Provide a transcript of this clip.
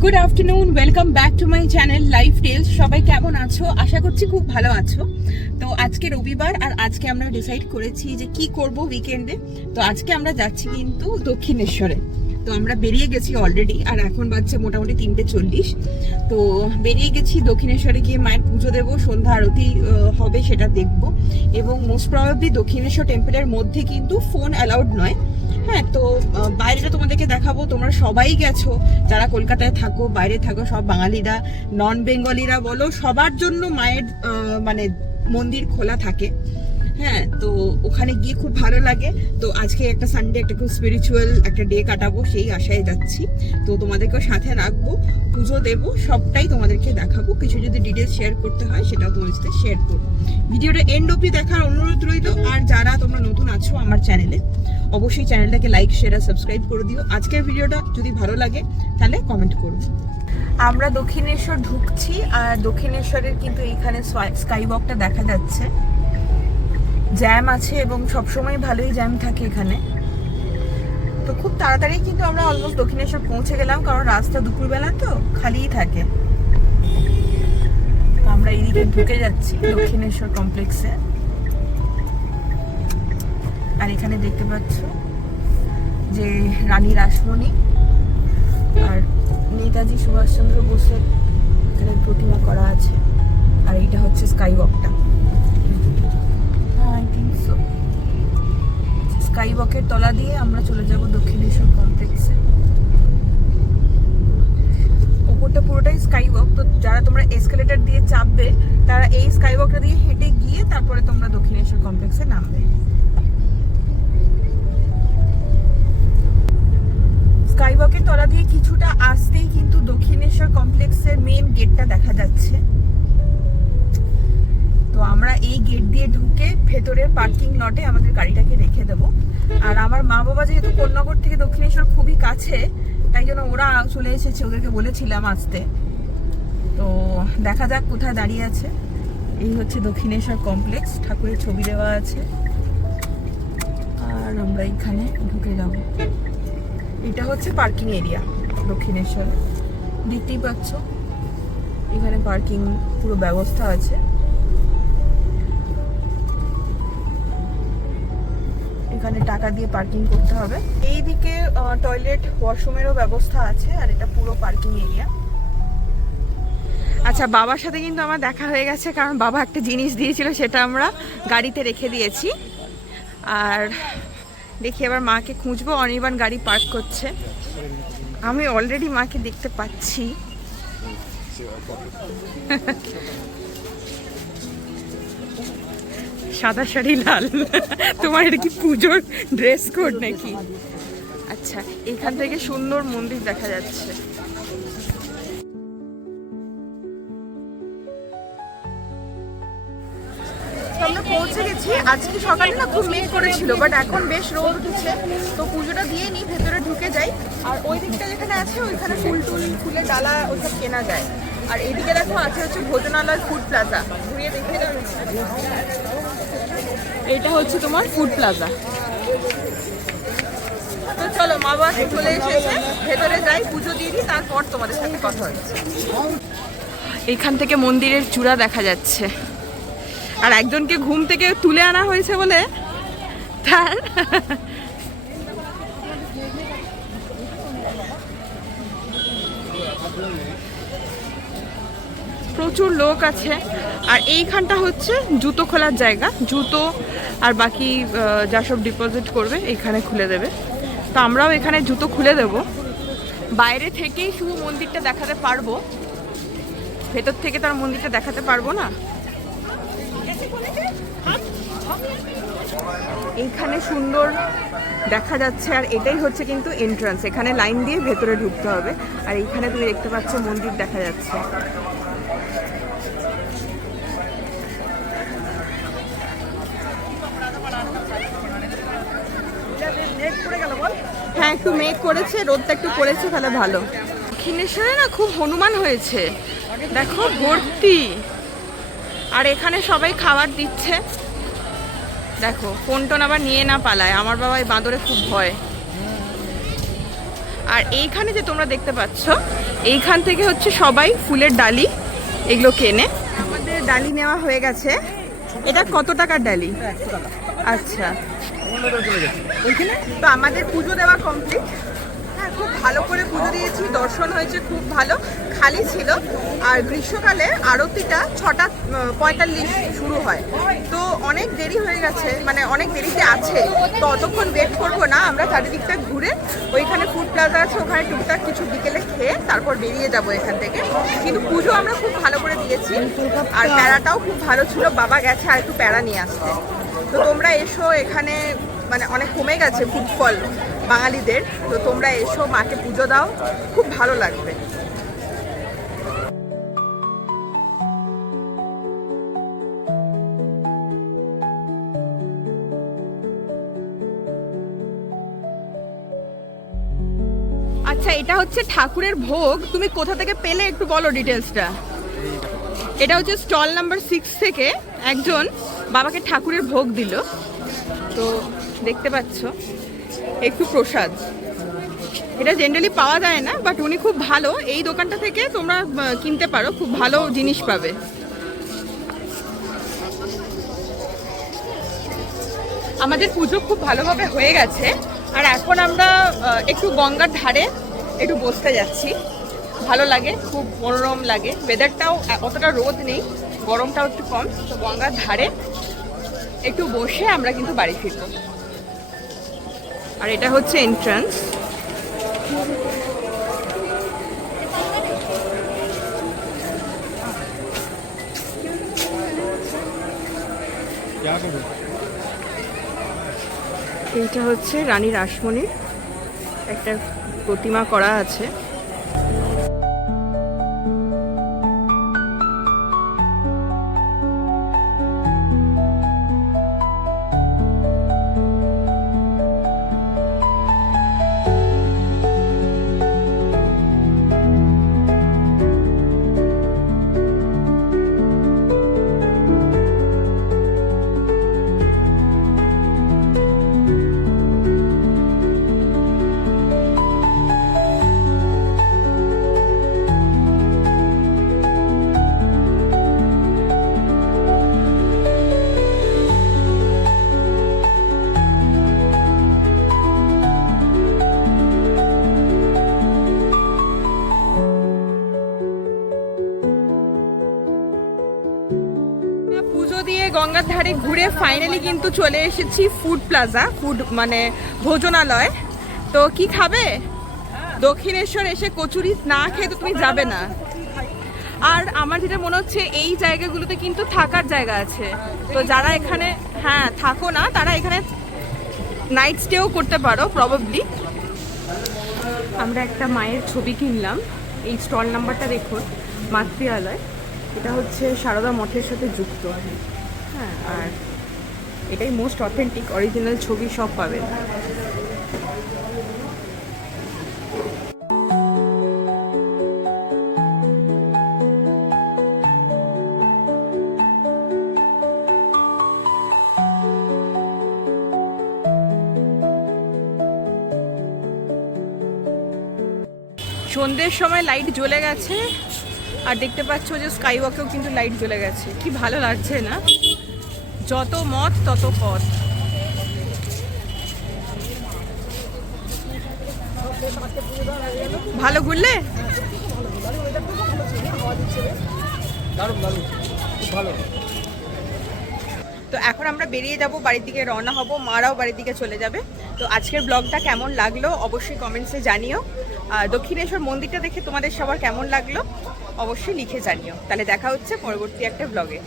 Good afternoon, welcome back to my channel life tells. সবাই কেমন আছো? আশা করছি খুব ভালো আছো। তো আজকে রবিবার আর আজকে আমরা ডিসাইড করেছি যে কি করব উইকেন্ডে। তো আজকে আমরা যাচ্ছি কিন্তু দক্ষিণেশ্বরে। তো আমরা বেরিয়ে গেছি অলরেডি, আর এখন বাজছে মোটামুটি 3:40। তো বেরিয়ে গেছি দক্ষিণেশ্বরে গিয়ে মায়ের পুজো দেবো, সন্ধ্যা আরতি হবে সেটা দেখবো। এবং মোস্ট প্রবাবলি দক্ষিণেশ্বর টেম্পলের মধ্যে কিন্তু ফোন অ্যালাউড নয়। হ্যাঁ, তো বাইরেটা তোমাদেরকে দেখাবো। তোমরা সবাই গেছো, যারা কলকাতায় থাকো, বাইরে থাকো, সব বাঙালিরা, নন বেঙ্গলিরা বলো, সবার জন্য মায়ের মানে মন্দির খোলা থাকে। হ্যাঁ, তো ওখানে গিয়ে খুব ভালো লাগে। তো আজকে একটা সানডে, একটা খুব স্পিরিচুয়াল একটা ডে কাটাবো, সেই আশায় যাচ্ছি। তো তোমাদেরকেও সাথে রাখবো, পুজো দেবো, সবটাই তোমাদেরকে দেখাবো। কিছু যদি ডিটেলস শেয়ার করতে হয় সেটাও তোমাদের সাথে শেয়ার করবো। ভিডিওটা এন্ড অবধি দেখার অনুরোধ রইল। আর যারা তোমরা নতুন আছো আমার চ্যানেলে, অবশ্যই চ্যানেলটাকে লাইক, শেয়ার আর সাবস্ক্রাইব করে দিও। আজকের ভিডিওটা যদি ভালো লাগে তাহলে কমেন্ট করো। আমরা দক্ষিণেশ্বর ঢুকছি, আর দক্ষিণেশ্বরের কিন্তু এইখানে স্কাই ওয়াকটা দেখা যাচ্ছে। জ্যাম আছে এবং সবসময় ভালোই জ্যাম থাকে এখানে। তো খুব তাড়াতাড়ি কিন্তু আমরা অলমোস্ট দক্ষিণেশ্বর পৌঁছে গেলাম, কারণ রাস্তা দুপুরবেলা তো খালিই থাকে। আমরা এইদিকে ঢুকে যাচ্ছি দক্ষিণেশ্বর কমপ্লেক্সে। আর এখানে দেখতে পাচ্ছ যে রানী রাসমণি আর নেতাজি সুভাষচন্দ্র বোসের এখানে প্রতিমা করা আছে। আর এইটা হচ্ছে স্কাই ওয়াকটা। আই থিঙ্ক সো স্কাই ওয়াকের তলা দিয়ে আমরা চলে যাব দক্ষিণেশ্বর কমপ্লেক্সে। ওপরটা পুরোটাই স্কাই ওয়াক। তো যারা তোমরা এসকেলেটর দিয়ে চাপবে, তারা এই স্কাই ওয়াকটা দিয়ে হেঁটে গিয়ে তারপরে তোমরা দক্ষিণেশ্বর কমপ্লেক্সে নামবে। স্কাই ওয়াকের তলা দিয়ে কিছুটা আসতেই কিন্তু দক্ষিণেশ্বর কমপ্লেক্সের মেইন গেটটা দেখা যাচ্ছে। তো আমরা এই গেট দিয়ে ঢুকে ভেতরের পার্কিং লটে আমাদের গাড়িটাকে রেখে দেবো। আর আমার মা বাবা যেহেতু কোন্নগর থেকে দক্ষিণেশ্বর খুবই কাছে, তাই জন্য ওরা চলে এসেছে, ওদেরকে বলেছিলাম আসতে। তো দেখা যাক কোথায় দাঁড়িয়ে আছে। এই হচ্ছে দক্ষিণেশ্বর কমপ্লেক্স, ঠাকুরের ছবি দেওয়া আছে। আর আমরা এখানে ঢুকে যাব। এটা হচ্ছে পার্কিং এরিয়া দক্ষিণেশ্বর, দেখতেই পাচ্ছ এখানে পার্কিং পুরো ব্যবস্থা আছে। এখানে টাকা দিয়ে পার্কিং করতে হবে। এইদিকে টয়লেট, ওয়াশরুমেরও ব্যবস্থা আছে। আর এটা পুরো পার্কিং এরিয়া। আচ্ছা, বাবার সাথে কিন্তু আমার দেখা হয়ে গেছে, কারণ বাবা একটা জিনিস দিয়েছিল, সেটা আমরা গাড়িতে রেখে দিয়েছি। আর দেখি এবার মাকে খুঁজবো। অনির্বাণ গাড়ি পার্ক করছে। আমি অলরেডি মাকে দেখতে পাচ্ছি। সাদা শাড়ি, লাল। তোমার এটা কি পুজোর ড্রেস কোড নাকি? আচ্ছা, এখান থেকে সুন্দর মন্দির দেখা যাচ্ছে। আমরা পৌঁছে গেছি। আজকে সকালে না খুব মেঘ করেছিল, বাট এখন বেশ রোদ উঠেছে। তো পুজোটা দিয়ে নিই, ভেতরে ঢুকে যাই। আর ওই দিকটা যেখানে আছে ওইখানে ফুলের ডালা ওইসব কেনা যায়। আর এইদিকে দেখো আছে হচ্ছে ভোজনালয়, ফুড প্লাজা। ঘুরিয়ে দেখে যাবে। এটা হচ্ছে তোমার ফুড প্লাজা। তো চলো, মা বাবা চলে এসেছে, ভেতরে যাই, পুজো দিয়ে দিই, তারপর তোমাদের সাথে কথা হচ্ছে। এইখান থেকে মন্দিরের চূড়া দেখা যাচ্ছে। আর একজনকে ঘুম থেকে তুলে আনা হয়েছে বলে তার প্রচুর লোক আছে। আর এইখানটা হচ্ছে জুতো খোলার জায়গা। জুতো আর বাকি যা সব ডিপোজিট করবে এখানে খুলে দেবে। তো আমরাও এখানে জুতো খুলে দেব। বাইরে থেকেই শুধু মন্দিরটা দেখাতে পারবো, ভেতর থেকে তার মন্দিরটা দেখাতে পারবো না। এইখানে সুন্দর দেখা যাচ্ছে। আর এটাই হচ্ছে কিন্তু এন্ট্রান্স। এখানে লাইন দিয়ে ভেতরে ঢুকতে হবে। আর এইখানে তুমি দেখতে পাচ্ছ মন্দির দেখা যাচ্ছে। হ্যাঁ, একটু মেঘ করেছে, রোদটা একটু পড়েছে, তাহলে ভালো। দক্ষিণেশ্বরে না খুব হনুমান হয়েছে, দেখো ভর্তি। আর এখানে সবাই খাবার দিচ্ছে। দেখো ফোন টোন আবার নিয়ে না পালায়। আমার বাবা এই বাঁদরে খুব ভয়। আর এইখানে যে তোমরা দেখতে পাচ্ছ, এইখান থেকে হচ্ছে সবাই ফুলের ডালি এগুলো কেনে। আমাদের ডালি নেওয়া হয়ে গেছে। এটা কত টাকার ডালি? আচ্ছা, তো আমাদের পুজো দেওয়া কমপ্লিট। হ্যাঁ, খুব ভালো করে পুজো দিয়েছি, দর্শন হয়েছে খুব ভালো, খালি ছিল। আর গ্রীষ্মকালে আরতিটা 6:45 শুরু হয়, তো অনেক দেরি হয়ে গেছে, মানে অনেক দেরিতে আছে। তো অতক্ষণ ওয়েট করবো না, আমরা চারিদিকটা ঘুরে ওইখানে ফুড প্লাজা আছে, ওখানে টুকটাক কিছু বিকেলে খেয়ে তারপর বেরিয়ে যাব এখান থেকে। কিন্তু পুজো আমরা খুব ভালো করে দিয়েছি, আর প্যারাটাও খুব ভালো ছিল। বাবা গেছে আর একটু প্যারা নিয়ে আসতে। তো তোমরা এসো, এখানে মানে অনেক কমে গেছে ফুটফল বাঙালিদের, তো তোমরা এসো, মাকে পুজো দাও, খুব ভালো লাগবে। আচ্ছা, এটা হচ্ছে ঠাকুরের ভোগ। তুমি কোথা থেকে পেলে একটু বলো ডিটেলসটা। এটা হচ্ছে স্টল নাম্বার 6 থেকে একজন বাবাকে ঠাকুরের ভোগ দিল। তো দেখতে পাচ্ছ একটু প্রসাদ, এটা জেনারেলি পাওয়া যায় না, বাট উনি খুব ভালো। এই দোকানটা থেকে তোমরা কিনতে পারো, খুব ভালো জিনিস পাবে। আমাদের পুজো খুব ভালোভাবে হয়ে গেছে, আর এখন আমরা একটু গঙ্গার ধারে একটু বসতে যাচ্ছি। ভালো লাগে, খুব মনোরম লাগে, ওয়েদারটাও অতটা রোদ নেই, গরমটাও একটু কম। তো গঙ্গার ধারে একটু বসে আমরা কিন্তু বাড়ি ফিরবো। আর এটা হচ্ছে এন্ট্রান্স। এইটা হচ্ছে রানী রাসমণির একটা প্রতিমা করা আছে। গঙ্গার ধারে ঘুরে ফাইনালি কিন্তু চলে এসেছি ফুড প্লাজা, ফুড মানে ভোজনালয়। তো কি খাবে? দক্ষিণেশ্বর এসে কচুরি না খেয়ে তো তুমি যাবে না। আর আমার যেটা মনে হচ্ছে এই জায়গাগুলোতে কিন্তু থাকার জায়গা আছে, তো যারা এখানে হ্যাঁ থাকো না তারা এখানে নাইট স্টেও করতে পারো প্রবাবলি। আমরা একটা মায়ের ছবি কিনলাম। এই স্টল নাম্বারটা দেখুন, মাতৃয়ালয়। এটা হচ্ছে সারদা মঠের সাথে যুক্ত। হ্যাঁ, আর এটাই মোস্ট অথেন্টিক, অরিজিনাল ছবি সব পাবেন। সন্ধ্যের সময় লাইট জ্বলে গেছে, আর দেখতে পাচ্ছ যে স্কাই ওয়াকেও কিন্তু লাইট জ্বলে গেছে। কি ভালো লাগছে না? যত মত তত পথ। ভালো ঘুরলে? তো এখন আমরা বেরিয়ে যাব, বাড়ির দিকে রওনা হব, মারাও বাড়ির দিকে চলে যাবে। তো আজকের ব্লগটা কেমন লাগলো অবশ্যই কমেন্টসে জানিও। আর দক্ষিণেশ্বর মন্দিরটা দেখে তোমাদের সবার কেমন লাগলো অবশ্যই লিখে জানিও। তাহলে দেখা হচ্ছে পরবর্তী একটা ব্লগে।